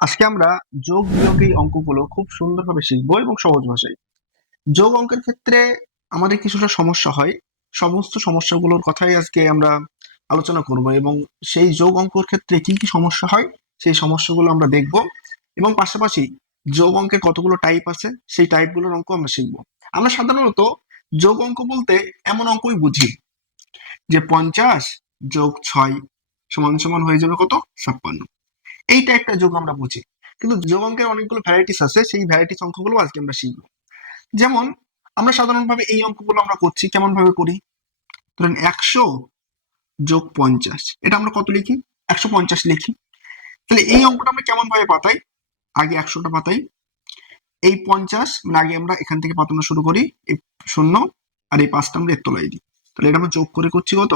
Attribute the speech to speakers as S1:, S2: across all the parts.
S1: আজকে আমরা যোগ বিয়োগ এই অঙ্কগুলো খুব সুন্দরভাবে শিখব এবং সহজ ভাষায়। যোগ অঙ্কের ক্ষেত্রে আমাদের কিছুটা সমস্যা হয়। সমস্ত সমস্যাগুলোর কথাই আজকে আমরা আলোচনা করব এবং সেই যোগ অঙ্কর ক্ষেত্রে কি কি সমস্যা হয় সেই সমস্যাগুলো আমরা দেখব এবং পাশাপাশি যোগ অঙ্কের কতগুলো টাইপ আছে সেই টাইপগুলোর অঙ্ক আমরা শিখব। আমরা সাধারণত যোগ অঙ্ক বলতে এমন অঙ্কই বুঝি যে পঞ্চাশ যোগ ছয় সমান সমান হয়ে যাবে কত? ছাপ্পান্ন। এইটা একটা যোগ আমরা বুঝি। কিন্তু যোগ অঙ্কের অনেকগুলো ভ্যারাইটিস আছে, সেই ভ্যারাইটিস অঙ্কগুলো আজকে আমরা শিখব। যেমন, আমরা সাধারণভাবে এই অঙ্কগুলো আমরা করছি কেমন ভাবে করি? ধরেন একশো যোগ পঞ্চাশ। এটা আমরা কত লিখি? একশো পঞ্চাশ লিখি। তাহলে এই অঙ্কটা আমরা কেমন ভাবে পাতাই? আগে একশোটা পাতাই। এই পঞ্চাশ মানে আগে আমরা এখান থেকে পাতানো শুরু করি, এই শূন্য, আর এই পাঁচটা আমরা এর তলায় দিই। তাহলে এটা আমরা যোগ করে করছি কত?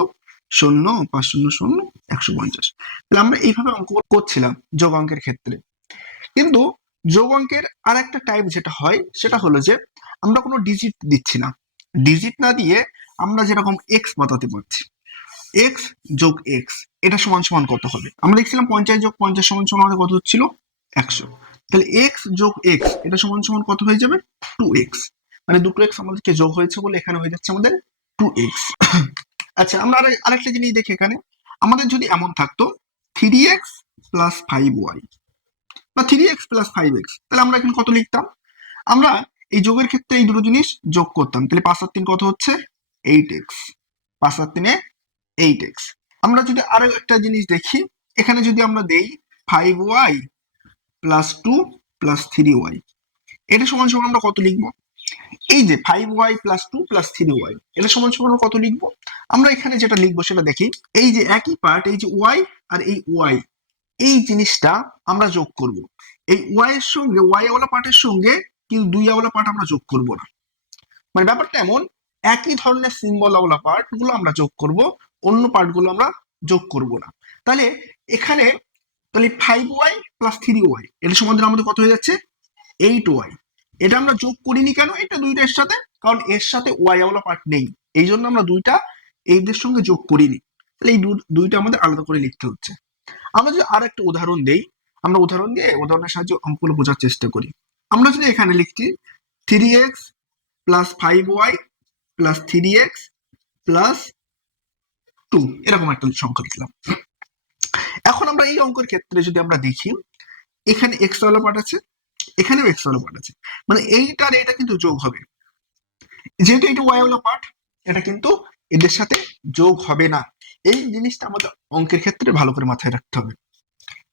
S1: শূন্য, পাঁচ শূন্য শূন্য, একশো পঞ্চাশ। তাহলে আমরা এইভাবে অঙ্ক করছিলাম যোগ অঙ্কের ক্ষেত্রে। কিন্তু যোগ অঙ্কের আর একটা টাইপ যেটা হয়, সেটা হলো যে আমরা কোনো ডিজিট দিচ্ছি না। ডিজিট না দিয়ে আমরা যেরকম এক্স বাতাতে পারছি। এক্স যোগ এক্স এটা সমান সমান কত হবে? আমরা দেখছিলাম পঞ্চাশ যোগ পঞ্চাশ সমান সমান আমাদের কত হচ্ছিল একশো। তাহলে এক্স যোগ এক্স এটা সমান সমান কত হয়ে যাবে? টু এক্স মানে দুটো এক্স আমাদেরকে যোগ হয়েছে বলে এখানে হয়ে যাচ্ছে আমাদের টু এক্স আচ্ছা আমরা আর, আরেকটা জিনিস দেখি এখানে। আমাদের যদি এমন থাকতো three x plus five y বা three x plus five x তাহলে আমরা এখানে কত লিখতাম? আমরা এই যোগের ক্ষেত্রে এই দুটো জিনিস যোগ করতাম। তাহলে পাঁচ সাত তিন কত হচ্ছে? এইট এক্স পাঁচ আর তিনে এইট এক্স আমরা যদি আরও একটা জিনিস দেখি, এখানে যদি আমরা দেই five y plus two plus three y এটা সমান সমান আমরা কত লিখব? এই যে five y plus two plus three y এটা সমান সমান কত লিখব? আমরা এখানে যেটা লিখব সেটা দেখি, এই যে একই পার্ট এই যে ওয়াই আর এই ওয়াই এই জিনিসটা আমরা যোগ করব। এই ওয়াই এর সঙ্গে ওয়াই ওয়ালা পার্টের সঙ্গে কিন্তু দুই ওয়ালা পার্ট আমরা যোগ করব না। মানে ব্যাপারটা এমন, একই ধরনের সিম্বল ওয়ালা পার্টগুলো আমরা যোগ করব, অন্য পার্টগুলো আমরা যোগ করব না। তাহলে এখানে, তাহলে five y plus three y এটা সমাধান আমাদের কত হয়ে যাচ্ছে? এইট ওয়াই এটা আমরা যোগ করিনি কেন? এটা দুইটার সাথে, কারণ এর সাথে ওয়াই ওয়ালা পার্ট নেই। এই জন্য আমরা দুইটা এইদের সঙ্গে যোগ করিনি। তাহলে এই দুইটা আমাদের আলাদা করে লিখতে হচ্ছে। আমরা যদি আর একটা উদাহরণ দেই, আমরা উদাহরণ দিয়ে উদাহরণের সাহায্যে অঙ্কগুলো বোঝার চেষ্টা করি। আমরা যদি এখানে লিখছি three x plus five y plus three x plus two এরকম একটা সংখ্যা লিখলাম। এখন আমরা এই অঙ্কের ক্ষেত্রে যদি আমরা দেখি, এখানে এক্স ওয়ালা পার্ট আছে এখানেও এক্স ওয়ালা পার্ট আছে। মানে এইটা আর এটা কিন্তু যোগ হবে। যেহেতু এটা ওয়াই ওয়ালা পার্ট এটা কিন্তু এদের সাথে যোগ হবে না। এই জিনিসটা আমাদের অঙ্কের ক্ষেত্রে ভালো করে মাথায় রাখতে হবে।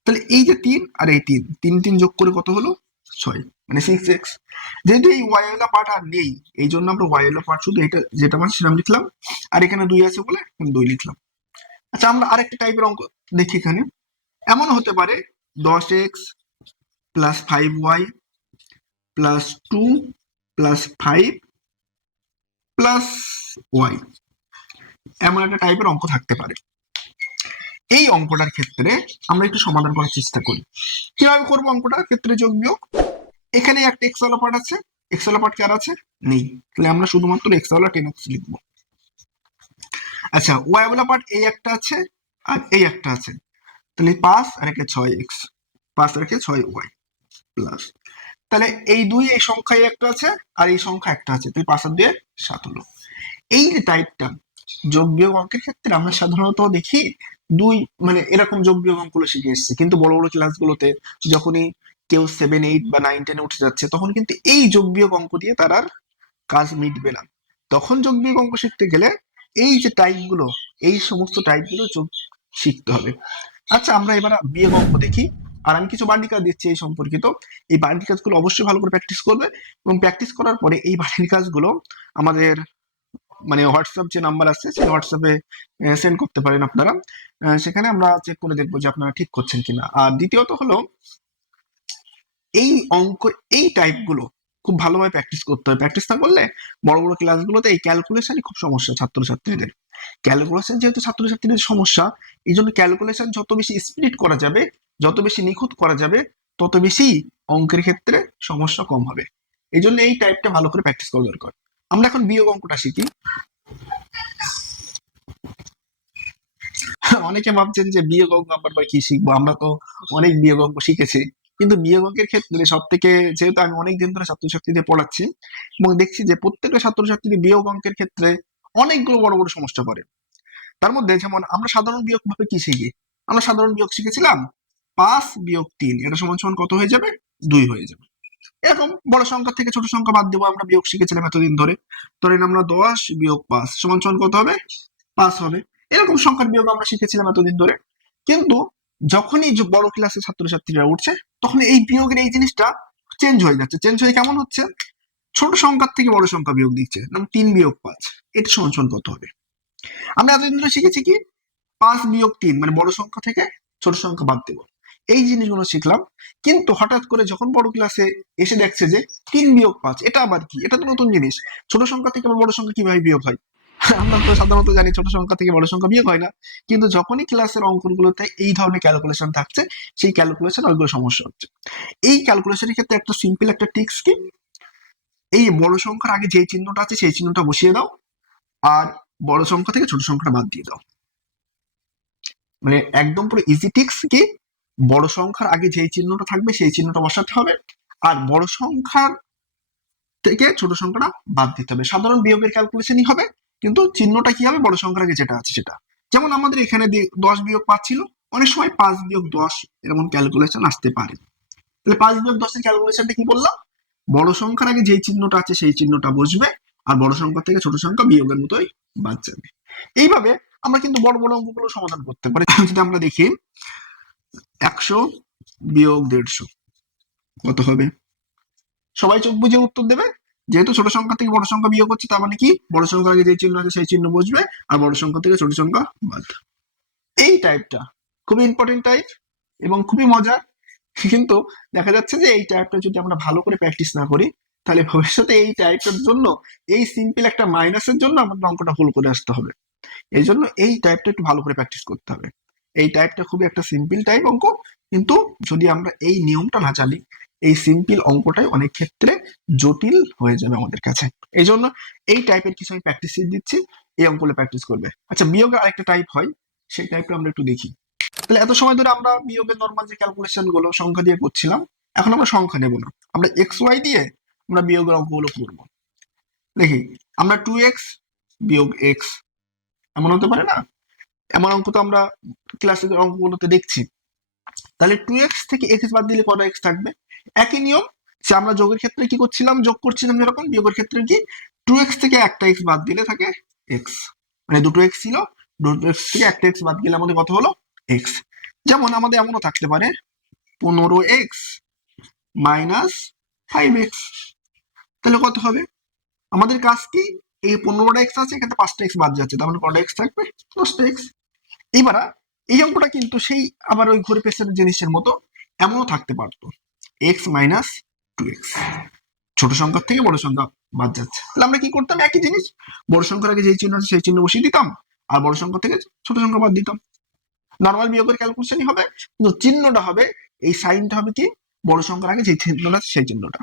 S1: তাহলে এই যে তিন আর এই তিন তিন তিন যোগ করে কত হলো? ছয় মানে সিক্স এক্স যেহেতু এই ওয়াইওলা পার্ট আর নেই, এই জন্য আমরা ওয়াইওলা পার্ট শুধু এটা যেটা মানে সেটা লিখলাম। আর এখানে দুই আছে বলে দুই লিখলাম। আচ্ছা আমরা আরেকটা টাইপের অঙ্ক দেখি এখানে। এমন হতে পারে দশ x plus five y plus two plus five plus y এমন একটা টাইপের অঙ্ক থাকতে পারে। এই অঙ্কটার ক্ষেত্রে আমরা একটু সমাধান করার চেষ্টা করি। কীভাবে করব অঙ্কটার ক্ষেত্রে যোগ বিয়োগ। এখানে একটা এক্স ওয়ালা পার্ট আছে। এক্স ওয়ালা পার্ট কি আর আছে? নেই। তাহলে আমরা শুধুমাত্র এক্স ওয়ালা টেন এক্স লিখব। আচ্ছা ওয়াই ওয়ালা পার্ট এই একটা আছে আর এই একটা আছে। তাহলে পাঁচ আর একে ছয় এক্স পাঁচ আর একে ছয় ওয়াই প্লাস তাহলে এই দুই, এই সংখ্যায় একটা আছে আর এই সংখ্যা একটা আছে। তাহলে পাঁচ আর দুয়ে সাত হলো। এই যে টাইপটা যোগ বিয়োগ অঙ্কের ক্ষেত্রে আমরা সাধারণত দেখি দুই মানে এরকম যোগ বিয়োগ অঙ্কগুলো শিখে এসেছি। কিন্তু বড় বড় ক্লাসগুলোতে যখনই কেউ সেভেন এইট বা নাইন টেনে উঠে যাচ্ছে, তখন কিন্তু এই যোগ বিয়োগ অঙ্ক দিয়ে তার আর কাজ মিটবে না। তখন যোগ বিয়োগ অঙ্ক শিখতে গেলে এই যে টাইপগুলো এই সমস্ত টাইপগুলো যোগ শিখতে হবে। আচ্ছা আমরা এবার বিয়োগ অঙ্ক দেখি। আর আমি কিছু বার্নিকা দিচ্ছি এই সম্পর্কিত এই বান্ডি কাজগুলো অবশ্যই ভালো করে প্র্যাকটিস করবে এবং প্র্যাকটিস করার পরে এই বান্ডি কাজগুলো আমাদের মানে হোয়াটসঅ্যাপ যে নাম্বার আছে, সেই হোয়াটসঅ্যাপে সেন্ড করতে পারেন আপনারা। সেখানে আমরা চেক করে দেখব যে আপনারা ঠিক করছেন কিনা। আর দ্বিতীয়ত হলো, এই অঙ্ক, এই টাইপগুলো খুব ভালোভাবে প্র্যাকটিস করতে হবে প্র্যাকটিস না করলে বড় বড় ক্লাসগুলোতে এই ক্যালকুলেশনই খুব সমস্যা ছাত্রছাত্রীদের। ক্যালকুলেশন যেহেতু ছাত্রছাত্রীদের সমস্যা এই জন্য ক্যালকুলেশন যত বেশি স্পিড করা যাবে, যত বেশি নিখুঁত করা যাবে, তত বেশি অঙ্কের ক্ষেত্রে সমস্যা কম হবে। এই জন্য এই টাইপটা ভালো করে প্র্যাকটিস করা দরকার। আমরা এখন বিয়োগ অঙ্কটা শিখি। অনেকে ভাবছেন যে বিয়োগ অঙ্ক আবার বা কি শিখব? আমরা তো অনেক বিয়োগ অঙ্ক শিখেছি। কিন্তু বিয়োগ অঙ্কের ক্ষেত্রে সব থেকে যেহেতু আমি অনেক দিন ধরে ছাত্রছাত্রীদের পড়াচ্ছি এবং দেখছি যে প্রত্যেকটা ছাত্রছাত্রীদের বিয়োগ অঙ্কের ক্ষেত্রে অনেকগুলো বড় বড় সমস্যা পড়ে। তার মধ্যে যেমন আমরা সাধারণ বিয়োগ ভাবে কি শিখি? আমরা সাধারণ বিয়োগ শিখেছিলাম, পাঁচ বিয়োগ তিন, এটা সমান সমান কত হয়ে যাবে? দুই হয়ে যাবে। এরকম বড় সংখ্যা থেকে ছোট সংখ্যা বাদ দেবো, আমরা বিয়োগ শিখেছিলাম এতদিন ধরে। ধরেন আমরা দশ বিয়োগ পাঁচ, সমান সমান কত হবে? পাঁচ হবে। এরকম সংখ্যার বিয়োগ আমরা শিখেছিলাম এতদিন ধরে। কিন্তু যখনই বড় ক্লাসের ছাত্রছাত্রীরা উঠছে, তখন এই বিয়োগের এই জিনিসটা চেঞ্জ হয়ে যাচ্ছে। চেঞ্জ হয়ে কেমন হচ্ছে? ছোট সংখ্যার থেকে বড় সংখ্যা বিয়োগ দিচ্ছে তিন বিয়োগ পাঁচ। এটা সমান সমান কত হবে? আমরা এতদিন ধরে শিখেছি কি? পাঁচ বিয়োগ তিন মানে বড় সংখ্যা থেকে ছোট সংখ্যা বাদ দেবো। এই জিনিসগুলো শিখলাম। কিন্তু হঠাৎ করে যখন বড় ক্লাসে এসে দেখছে যে তিন বিয়োগ পাঁচ, এটা আবার কি? এটা তো নতুন জিনিস। ছোট সংখ্যা থেকে বড় সংখ্যা কীভাবে বিয়োগ হয়? আমরা তো সাধারণত জানি ছোট সংখ্যা থেকে বড় সংখ্যা বিয়োগ হয় না। কিন্তু যখনই ক্লাসের অঙ্কগুলোতে এই ধরনের ক্যালকুলেশন থাকছে, সেই ক্যালকুলেশন ওইগুলো সমস্যা হচ্ছে। এই ক্যালকুলেশনের ক্ষেত্রে একটা সিম্পল একটা টিক্স কি? এই বড় সংখ্যার আগে যে চিহ্নটা আছে, সেই চিহ্নটা বসিয়ে দাও আর বড় সংখ্যা থেকে ছোট সংখ্যাটা বাদ দিয়ে দাও। মানে একদম পুরো ইজি টিক্স কি? বড় সংখ্যার আগে যেই চিহ্নটা থাকবে, সেই চিহ্নটা বসাতে হবে আর বড় সংখ্যার থেকে ছোট সংখ্যাটা বাদ দিতে হবে। সাধারণ বিয়োগের ক্যালকুলেশনই হবে। কিন্তু চিহ্নটা কি হবে? বড় সংখ্যার আগে যেটা আছে সেটা। যেমন আমাদের এখানে দশ বিয়োগ পাঁচ ছিল, অনেক সময় পাঁচ বিয়োগ দশ এরকম ক্যালকুলেশন আসতে পারে। তাহলে পাঁচ বিয়োগ দশের ক্যালকুলেশনটা কি বললাম? বড় সংখ্যার আগে যেই চিহ্নটা আছে সেই চিহ্নটা বসবে আর বড় সংখ্যা থেকে ছোট সংখ্যা বিয়োগের মতোই বাদ যাবে। এইভাবে আমরা কিন্তু বড় বড় অঙ্কগুলো সমাধান করতে পারি। যদি আমরা দেখি, একশো বিয়োগ দেড়শো কত হবে? সবাই চোখ বুঝে উত্তর দেবে? যেহেতু ছোট সংখ্যা থেকে বড় সংখ্যা বিয়োগ হচ্ছে, তার মানে কি? বড় সংখ্যা আগে যে চিহ্ন আছে, সেই চিহ্ন বসবে, আর বড় সংখ্যা থেকে ছোট সংখ্যা বাদ। এই টাইপটা খুবই ইম্পর্টেন্ট টাইপ এবং খুবই মজার। কিন্তু দেখা যাচ্ছে যে এই টাইপটা যদি আমরা ভালো করে প্র্যাকটিস না করি, তাহলে ভবিষ্যতে এই টাইপটার জন্য, এই সিম্পল একটা মাইনাসের জন্য আমাদের অঙ্কটা ভুল করে আসতে হবে। এই জন্য এই টাইপটা একটু ভালো করে প্র্যাকটিস করতে হবে। এই টাইপটা খুবই একটা সিম্পল টাইপ অঙ্ক, কিন্তু যদি আমরা এই নিয়মটা না চালি এই সিম্পল অঙ্কটাই অনেক ক্ষেত্রে জটিল হয়ে যাবে আমাদের কাছে। এই জন্য এই টাইপের কিছু আমি প্র্যাকটিস দিচ্ছি, এই অঙ্কগুলো প্র্যাকটিস করবে। আচ্ছা বিয়োগের আরেকটা টাইপ হয়, সেই টাইপটা আমরা একটু দেখি। তাহলে এত সময় ধরে আমরা বিয়োগের নর্মাল যে ক্যালকুলেশনগুলো, সংখ্যা দিয়ে করছিলাম, এখন আমরা সংখ্যা নেব না। আমরা এক্স ওয়াই দিয়ে আমরা বিয়োগের অঙ্কগুলো করব। দেখি, আমরা টু এক্স বিয়োগ এক্স এমন হতে পারে না? এমন অঙ্ক তো আমরা ক্লাসিকের অঙ্কগুলোতে দেখছি। তাহলে টু এক্স থেকে এক্স বাদ দিলে কত এক্স থাকবে? একই নিয়ম, যে আমরা যোগের ক্ষেত্রে কি করছিলাম, যোগ করছিলাম যেরকম, বিয়োগের ক্ষেত্রে কি? টু এক্স থেকে একটা এক্স বাদ দিলে থাকে এক্স মানে দুটো এক্স ছিল, দুটো এক্স থেকে একটা এক্স বাদ গেলে আমাদের কত হলো? এক্স যেমন আমাদের এমনও থাকতে পারে, পনেরো এক্স মাইনাস ফাইভ এক্স তাহলে কত হবে? আমাদের কাজ কি? এই পনেরোটা এক্স আছে, এখানে পাঁচটা এক্স বাদ যাচ্ছে, তার মানে কটা এক্স থাকবে? দশটা এক্স এইবার এই অঙ্কটা কিন্তু সেই আবার ওই ঘুরে পেছনের জিনিসের মতো এমনও থাকতে পারতো। এক্স মাইনাস টু এক্স ছোট সংখ্যার থেকে বড় সংখ্যা বাদ যাচ্ছে। তাহলে আমরা কি করতাম? একই জিনিস। বড় সংখ্যার আগে যেই চিহ্ন আছে, সেই চিহ্ন বসিয়ে দিতাম। আর বড় সংখ্যা থেকে ছোট সংখ্যা বাদ দিতাম। নর্মাল বিয়োগের ক্যালকুলেশনই হবে। কিন্তু চিহ্নটা হবে, এই সাইনটা হবে কি? বড় সংখ্যার আগে যে চিহ্নটা আছে, সেই চিহ্নটা।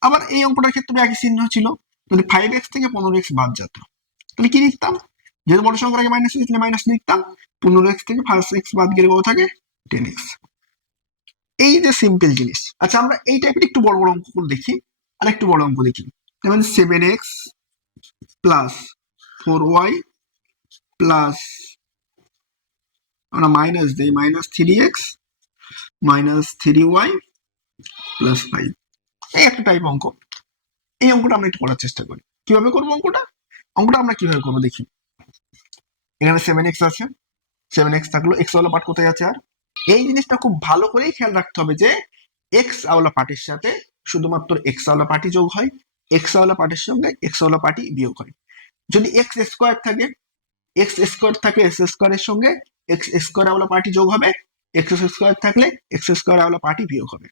S1: আবার এই অঙ্কটার ক্ষেত্রে একই চিহ্ন ছিল। যদি ফাইভ এক্স থেকে পনেরো এক্স বাদ যেত তাহলে কি লিখতাম? যেহেতু বড় সংখ্যার আগে মাইনাস লিখলে মাইনাস লিখতাম। পনেরো এক্স থেকে ফার্স্ট এক্স বাদ গেলে কত থাকে? টেন এক্স এই যে সিম্পল জিনিস আচ্ছা আমরা এই টাইপের একটু বড় বড় অঙ্কগুলো দেখি আর একটু বড় অঙ্ক দেখি। যেমন seven x plus four y plus আমরা মাইনাস দিই minus three x minus three y plus five এই একটা টাইপ অঙ্ক। এই অঙ্কটা আমরা একটু করার চেষ্টা করি। কীভাবে করব অঙ্কটা? অঙ্কটা আমরা কীভাবে করব দেখি। এখানে সেভেন এক্স আছে সেভেন এক্স থাকল এক্স ওয়ালা পার্ট কোথায় আছে আর? এই জিনিসটা খুব ভালো করেই খেয়াল রাখতে হবে যে এক্স আওয়ালা পার্টির সাথে শুধুমাত্র এক্স আওয়ালা পার্টি যোগ হয় এক্স আওয়ালা পার্টির সঙ্গে এক্স আওয়ালা পার্টি বিয়োগ হয়। যদি এক্স স্কোয়ার থাকে এক্স স্কোয়ার থাকে এক্স স্কোয়ারের সঙ্গে এক্স স্কোয়ার আওয়ালা পার্টি যোগ হবে এক্স স্কোয়ার থাকলে এক্স স্কোয়ার আওয়ালা পার্টি বিয়োগ হবে।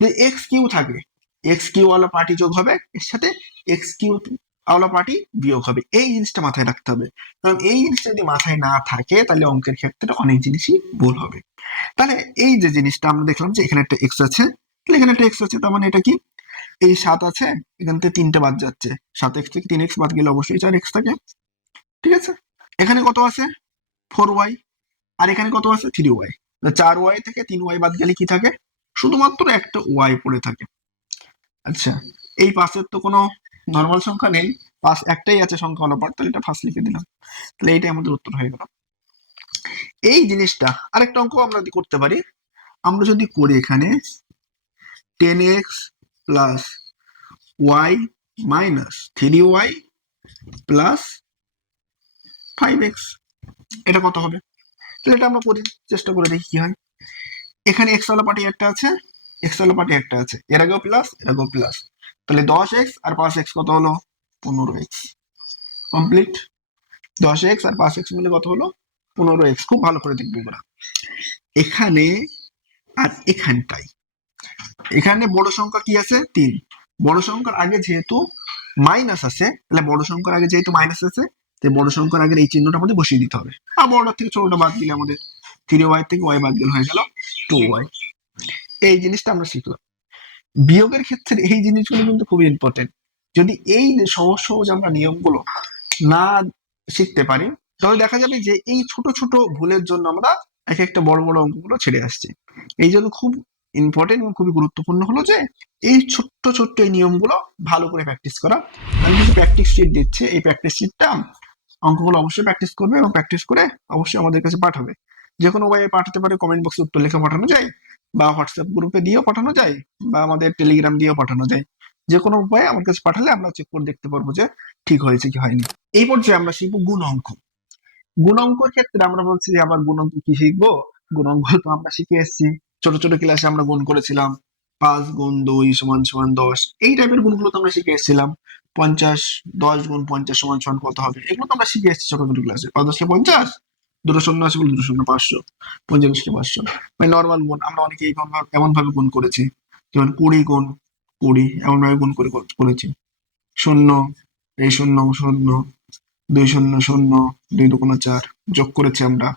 S1: যদি এক্স কিউ থাকে এক্স কিউ আওয়ালা পার্টি যোগ হবে, এর সাথে এক্স কিউ আওয়ালা পার্টি বিয়োগ হবে। এই জিনিসটা মাথায় রাখতে হবে। কারণ এই জিনিসটা যদি মাথায় না থাকে, তাহলে অঙ্কের ক্ষেত্রে অনেক জিনিসই ভুল হবে। তাহলে এই যে জিনিসটা আমরা দেখলাম যে এখানে একটা এক্স আছে, তাহলে এখানে একটা এক্স আছে, তার মানে এটা কি? এই সাত আছে, এখান থেকে তিনটে বাদ যাচ্ছে। সাত এক্স থেকে তিন এক্স বাদ গেলে অবশ্যই চার এক্স থাকে। ঠিক আছে? এখানে কত আছে? ফোর ওয়াই আর এখানে কত আছে? থ্রি ওয়াই চার ওয়াই থেকে তিন ওয়াই বাদ গেলে কি থাকে? শুধুমাত্র একটা ওয়াই পড়ে থাকে। আচ্ছা এই পাশের তো কোনো নর্মাল সংখ্যা নেই। পাস একটাই আছে সংখ্যা অনুপাত তাহলে এটা ফার্স্ট লিখে দিলাম। তাহলে এইটাই আমাদের উত্তর হয়ে গেল। এই জিনিসটা আরেকটা অঙ্ক আমরা যদি করতে পারি, আমরা যদি করি এখানে ten x plus y minus three y plus five x এটা কত হবে? তাহলে এটা আমরা করি, চেষ্টা করে দেখি কি হয়। এখানে এক্স আলো পার্টি একটা আছে এক্স আলো পার্টি একটা আছে। এর আগেও প্লাস এর আগেও প্লাস তাহলে দশ এক্স আর পাঁচ এক্স কত হলো? পনেরো এক্স কমপ্লিট দশ এক্স আর পাঁচ এক্স মিলে কত হলো? পনেরো এক্স খুব ভালো করে দেখবে এগুলা এখানে আর এখানটাই এখানে বড় সংখ্যা কি আছে? তিন। বড় সংখ্যার আগে যেহেতু মাইনাস আছে, তাহলে বড় সংখ্যার আগে যেহেতু মাইনাস আছে, তাই বড় সংখ্যার আগে এই চিহ্নটা আমাদের বসিয়ে দিতে হবে। আর বড়টা থেকে ছোটটা বাদ দিলে আমাদের থ্রি ওয়াই থেকে ওয়াই বাদ গেলে হয়ে গেল টু ওয়াই এই জিনিসটা আমরা শিখলাম। বিয়োগের ক্ষেত্রে এই জিনিসগুলো কিন্তু খুবই ইম্পর্টেন্ট যদি এই সহজ সহজ আমরা নিয়মগুলো না শিখতে পারি তাহলে দেখা যাবে যে এই ছোট ছোট ভুলের জন্য আমরা এক একটা বড় বড় অঙ্কগুলো ছেড়ে আসছি। এই জন্য খুব ইম্পর্টেন্ট এবং খুবই গুরুত্বপূর্ণ হলো যে এই ছোট্ট ছোট্ট এই নিয়মগুলো ভালো করে প্র্যাকটিস করা। আমি কিছু প্র্যাকটিস শিট দিচ্ছে, এই প্র্যাকটিস শিটটা অঙ্কগুলো অবশ্যই প্র্যাকটিস করবে এবং প্র্যাকটিস করে অবশ্যই আমাদের কাছে পাঠাবে। যে কোনো ওয়ে পাঠাতে পারে কমেন্ট বক্সে উত্তর লেখা পাঠানো যায় বা হোয়াটসঅ্যাপ গ্রুপে দিয়েও পাঠানো যায় বা আমাদের টেলিগ্রাম দিয়েও পাঠানো যায়। যে কোনো উপায়ে আমার কাছে পাঠালে আমরা চেক করে দেখতে পারব যে ঠিক হয়েছে কি হয়নি। এই পর্যায়ে আমরা শিখব গুণ অঙ্ক। গুণ অঙ্কর ক্ষেত্রে আমরা বলছি যে আবার গুণ অঙ্ক কি শিখব? গুণ অঙ্ক তো আমরা শিখে এসেছি। ছোট ছোট ক্লাসে আমরা গুণ করেছিলাম। পাঁচ গুণ দুই সমান সমান দশ। এই টাইপের গুণগুলো তো আমরা শিখে এসেছিলাম। পঞ্চাশ, দশ গুণ পঞ্চাশ সমান সমান কত হবে? এগুলো তো আমরা শিখে এসেছি ছোট ছোট ক্লাসে পাঁচ দশকে পঞ্চাশ? দুটো শূন্য আছে দুটো শূন্য পাঁচশো। পঞ্চাশকে পাঁচশো। মানে নর্মাল গুণ। আমরা অনেকে এইভাবে এমন ভাবে গুণ করেছি। যেমন কুড়ি গুণ কুড়ি এমন ভাবে গুণ করে করেছি। শূন্য, এই শূন্য শূন্য। দুই শূন্য শূন্য, দুই দুগুণ চার, যোগ করেছি আমরা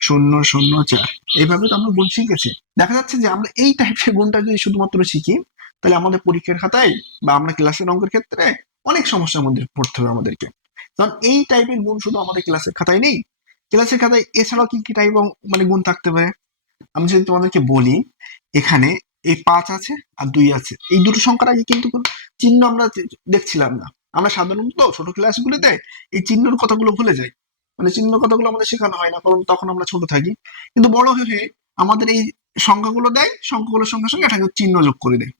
S1: শূন্য শূন্য চার। এইভাবে তো আমরা গুণ শিখেছি। দেখা যাচ্ছে যে আমরা এই টাইপের গুণটা যদি শুধুমাত্র শিখি, তাহলে আমাদের পরীক্ষার খাতায় বা আমরা ক্লাসের অঙ্কের ক্ষেত্রে অনেক সমস্যার মধ্যে পড়তে হবে আমাদেরকে। কারণ এই টাইপের গুণ শুধু আমাদের ক্লাসের খাতায় নেই। ক্লাসের খাতায় এছাড়াও কি কি টাইপ মানে গুণ থাকতে পারে? আমি যদি তোমাদেরকে বলি, এখানে এই পাঁচ আছে আর দুই আছে। এই দুটো সংখ্যার আগে কিন্তু কোনো চিহ্ন আমরা দেখছিলাম না। আমরা সাধারণত ছোট ক্লাসগুলোতে এই চিহ্নর কথাগুলো ভুলে যাই। মানে চিহ্ন কথাগুলো আমাদের শেখানো হয় না, কারণ তখন আমরা ছোট থাকি। কিন্তু বড় হয়ে আমাদের এই সংখ্যাগুলো দেয়, সংখ্যাগুলোর সঙ্গে সঙ্গে এটাকে চিহ্ন যোগ করে দেয়।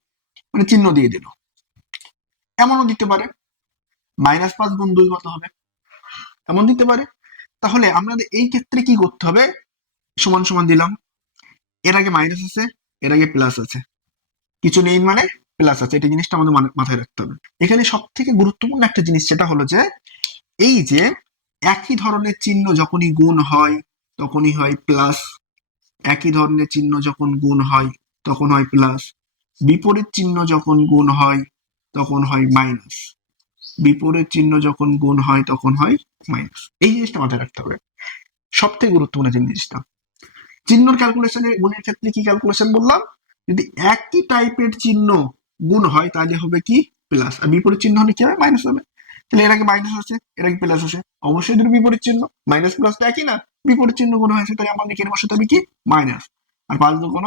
S1: মানে চিহ্ন দিয়ে দিল। এমনও দিতে পারে। মাইনাস পাঁচ গুণ দুই কত হবে? এমন দিতে পারে। তাহলে আমাদের এই ক্ষেত্রে কি করতে হবে? সমান সমান দিলাম। এর আগে মাইনাস আছে, এর আগে প্লাস আছে। কিছু নেই মানে প্লাস আছে, এটা জিনিসটা আমাদের মাথায় রাখতে হবে। এখানে সব থেকে গুরুত্বপূর্ণ একটা জিনিস সেটা হলো যে, এই যে একই ধরনের চিহ্ন যখনই গুণ হয়, তখনই হয় প্লাস একই ধরনের চিহ্ন যখন গুণ হয়, তখন হয় প্লাস বিপরীত চিহ্ন যখন গুণ হয়, তখন হয় মাইনাস বিপরীত চিহ্ন যখন গুণ হয়, তখন হয় মাইনাস এই জিনিসটা মাথায় রাখতে হবে। সব থেকে গুরুত্বপূর্ণ জিনিসটা। চিহ্নর ক্যালকুলেশনে গুণের ক্ষেত্রে কি ক্যালকুলেশন বললাম? যদি একই টাইপের চিহ্ন গুণ হয়, তাহলে হবে কি? প্লাস আর বিপরীত চিহ্ন হলে কি হবে মাইনাস হবে। তাহলে এর আগে মাইনাস আছে এর আগে প্লাস আছে অবশ্যই দুটো বিপরীত চিহ্ন। মাইনাস প্লাস তো একই না? বিপরীত চিহ্ন গুণ হয়েছে, তাহলে আমাদের এখানে বসাতে হবে কি? মাইনাস আর পাঁচ দুগুণ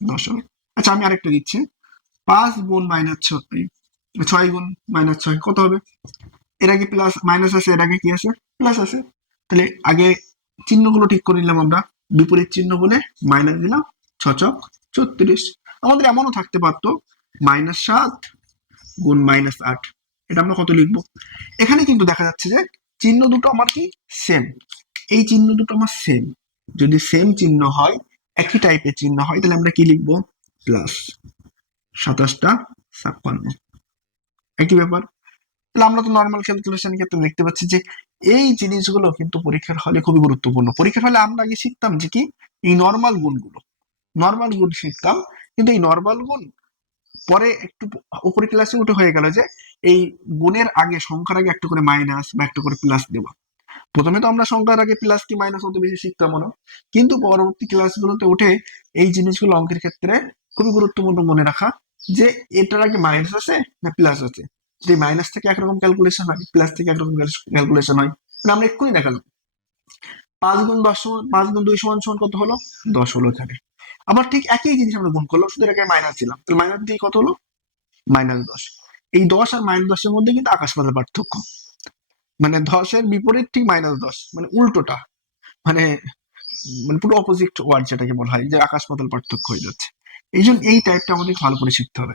S1: দশ হবে আচ্ছা আমি আরেকটা দিচ্ছি। পাঁচ গুণ মাইনাস ছয়। ছয় গুণ মাইনাস ছয়, কত হবে? এর আগে প্লাস মাইনাস আছে, এর আগে কি আছে? প্লাস আছে। তাহলে আগে চিহ্নগুলো ঠিক করে নিলাম আমরা। বিপরীত চিহ্ন বলে মাইনাস দিলাম ছ ছচক, ছত্রিশ। আমাদের এমনও থাকতে পারতো মাইনাস সাত গুণ মাইনাস আট। এটা আমরা কত লিখব? এখানে কিন্তু দেখা যাচ্ছে যে চিহ্ন দুটো আমার কি? সেম এই চিহ্ন দুটো আমার সেম যদি সেম চিহ্ন হয়, একই টাইপের চিহ্ন হয়, তাহলে আমরা কি লিখব? প্লাস সাতাশটা ছাপ্পান্ন। একই ব্যাপার। তাহলে আমরা তো নর্মাল ক্যালকুলেশন ক্ষেত্রে দেখতে পাচ্ছি যে এই জিনিসগুলো কিন্তু পরীক্ষার হলে খুবই গুরুত্বপূর্ণ। পরীক্ষার হলে আমরা আগে শিখতাম যে কি? এই নর্মাল গুণগুলো। নর্মাল গুণ শিখতাম, কিন্তু এই নর্মাল গুণ পরে একটু উপরে ক্লাসে উঠে হয়ে গেল যে, এই গুণের আগে, সংখ্যার আগে একটা করে মাইনাস বা একটা করে প্লাস দেওয়া। প্রথমে তো আমরা সংখ্যার আগে প্লাস কি মাইনাস অত বেশি শিখতাম না। কিন্তু পরবর্তী ক্লাসগুলোতে উঠে এই জিনিসগুলো অঙ্কের ক্ষেত্রে খুবই গুরুত্বপূর্ণ মনে রাখা যে, এটার আগে মাইনাস আছে না প্লাস আছে? যদি মাইনাস থেকে একরকম ক্যালকুলেশন হয় প্লাস থেকে একরকম ক্যালকুলেশন হয় মানে আমরা এক্ষুনি দেখালাম। পাঁচ গুণ দশ সমান, পাঁচ গুণ দুই সমান সমান কত হলো? দশ হলো এখানে। আবার ঠিক একই জিনিস আমরা গুণ করলাম, শুধু এটাকে মাইনাস দিলাম। তাহলে মাইনাস দিয়ে কত হলো? মাইনাস দশ। এই দশ আর মাইনাস দশের মধ্যে কিন্তু আকাশ পার্থক্য। মানে দশের বিপরীত ঠিক মাইনাস দশ। মানে উল্টোটা। মানে মানে পুরো অপোজিট ওয়ার্ড যেটাকে বলা হয়, যে আকাশ পাতাল পার্থক্য হয়ে যাচ্ছে। এই জন্য এই টাইপটা আমাদের ভালো করে শিখতে হবে।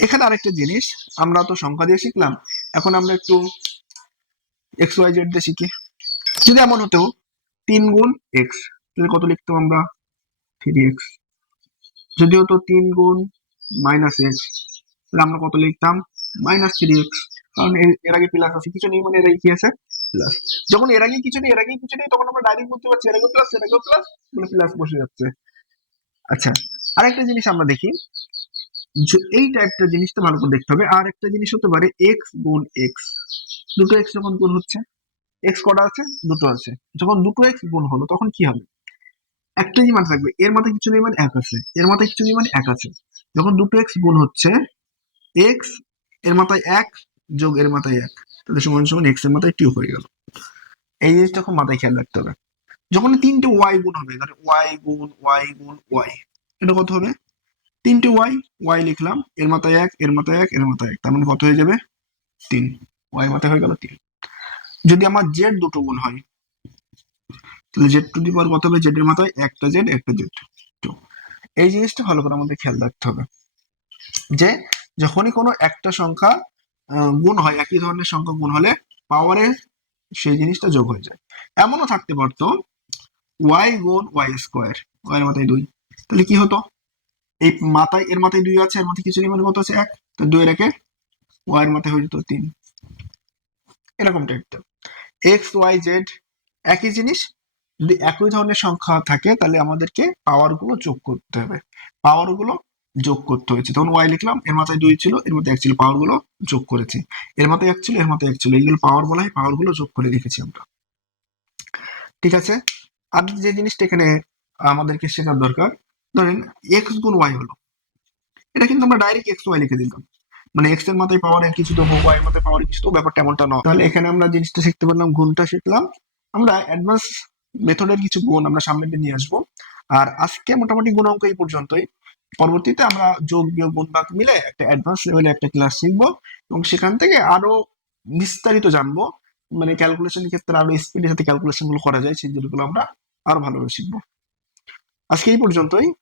S1: এখানে আরেকটা জিনিস, আমরা তো সংখ্যা দিয়ে শিখলাম। এখন আমরা একটু এক্স ওয়াই জেড দিয়ে শিখি। যদি এমন হতো, তিন গুণ এক্স তাহলে কত লিখতাম আমরা? থ্রি এক্স যদি হতো তিন গুণ মাইনাস এক্স তাহলে আমরা কত লিখতাম? মাইনাস থ্রি এক্স কারণ এর- আগে প্লাস আছে, কিছু নেই মানে এর কি আছে? প্লাস যখন এর আগে কিছু নেই, এর আগে কিছু নেই, তখন আমরা ডাইরেক্ট বলতে পারছি এর আগে প্লাস এর আগে প্লাস বলে প্লাস বসে যাচ্ছে। আচ্ছা আর একটা জিনিস আমরা দেখি। য- এই টাইপটা জিনিসটা ভালো করে দেখতে হবে। আর একটা জিনিস হতে পারে এক্স গুণ এক্স দুটো এক্স যখন গুণ হচ্ছে এক্স কটা আছে? দুটো আছে। যখন দুটো এক্স গুণ হলো, তখন কি হবে? একটাই মান থাকবে। এর মাথায় কিছু নেই মানে এক আছে। এর মাথায় কিছু নেই মানে এক আছে। যখন দুটো এক্স গুণ হচ্ছে এক্সের মাথায় এক যোগ এর মাথায় এক। তাহলে সমান সমান এক্সের মাথায় টু হয়ে গেল। এই জিনিসটা খুব মাথায় খেয়াল রাখতে হবে। যখন তিনটে ওয়াই গুণ হবে ধরে ওয়াই গুণ ওয়াই গুণ ওয়াই এটা কত হবে? তিনটে ওয়াই ওয়াই লিখলাম, এর মাথায় এক, এর মাথায় এক, এর মাথায় এক। তার মানে কত হয়ে যাবে? তিন। ওয়াই মাথায় হয়ে গেল তিন। যদি আমার জেড দুটো গুণ হয় তাহলে জেড টু দি পাওয়ার কত হবে? জেড এর মাথায় একটা জেড একটা জেড টু এই জিনিসটা ভালো করে আমাদের খেয়াল রাখতে হবে। যে যখনই কোনো একটা সংখ্যা গুণ হয়, একই ধরনের সংখ্যা গুণ হলে পাওয়ারে সেই জিনিসটা যোগ হয়ে যায়। এমনও থাকতে পারতো ওয়াই গুণ ওয়াই স্কোয়ার এর মাথায় দুই। তাহলে কি হতো? এই মাথায়, এর মাথায় দুই আছে, এর মাথায় কিছু নেই মানে কত আছে এক। তো দুই রেখে ওয়াই এর মাথায় হয়ে যেত তিন। এরকম টাইপটা এক্স ওয়াই জেড একই জিনিস যদি একই ধরনের সংখ্যা থাকে, তাহলে আমাদেরকে পাওয়ারগুলো যোগ করতে হবে। পাওয়ারগুলো যোগ করতে হয়েছে। তখন ওয়াই লিখলাম, এর মাথায় দুই ছিল, এর মধ্যে এক ছিল পাওয়ারগুলো যোগ করেছি। এর মাথায় এক ছিল, এর মাথায় এক ছিল। এইগুলো পাওয়ার বলা হয় পাওয়ারগুলো যোগ করে লিখেছি আমরা। ঠিক আছে? আর যে জিনিসটা এখানে আমাদেরকে শেখার দরকার, ধরেন এক্স গুণ ওয়াই হলো। এটা কিন্তু আমরা ডাইরেক্ট এক্স ওয়াই লিখে দিলাম। মানে এক্সের মাথায় পাওয়ারের কিছু দেবো ওয়াই এর মাথায় পাওয়ার কিছু দেবো ব্যাপারটা এমনটা নয়। তাহলে এখানে আমরা জিনিসটা শিখতে পারলাম, গুণটা শিখলাম। আমরা অ্যাডভান্স মেথডের কিছু গুণ আমরা সামনে নিয়ে আসব। আর আজকে মোটামুটি গুণ অঙ্ক এই পর্যন্তই। পরবর্তীতে আমরা যোগ, বিয়োগ গুণ ভাগ মিলে একটা অ্যাডভান্স লেভেলে একটা ক্লাস শিখব এবং সেখান থেকে আরও বিস্তারিত জানব। মানে ক্যালকুলেশনের ক্ষেত্রে আরও স্পিডের সাথে ক্যালকুলেশনগুলো করা যায়, সেই জিনিসগুলো আমরা আরও ভালোভাবে শিখব। আজকে এই পর্যন্তই।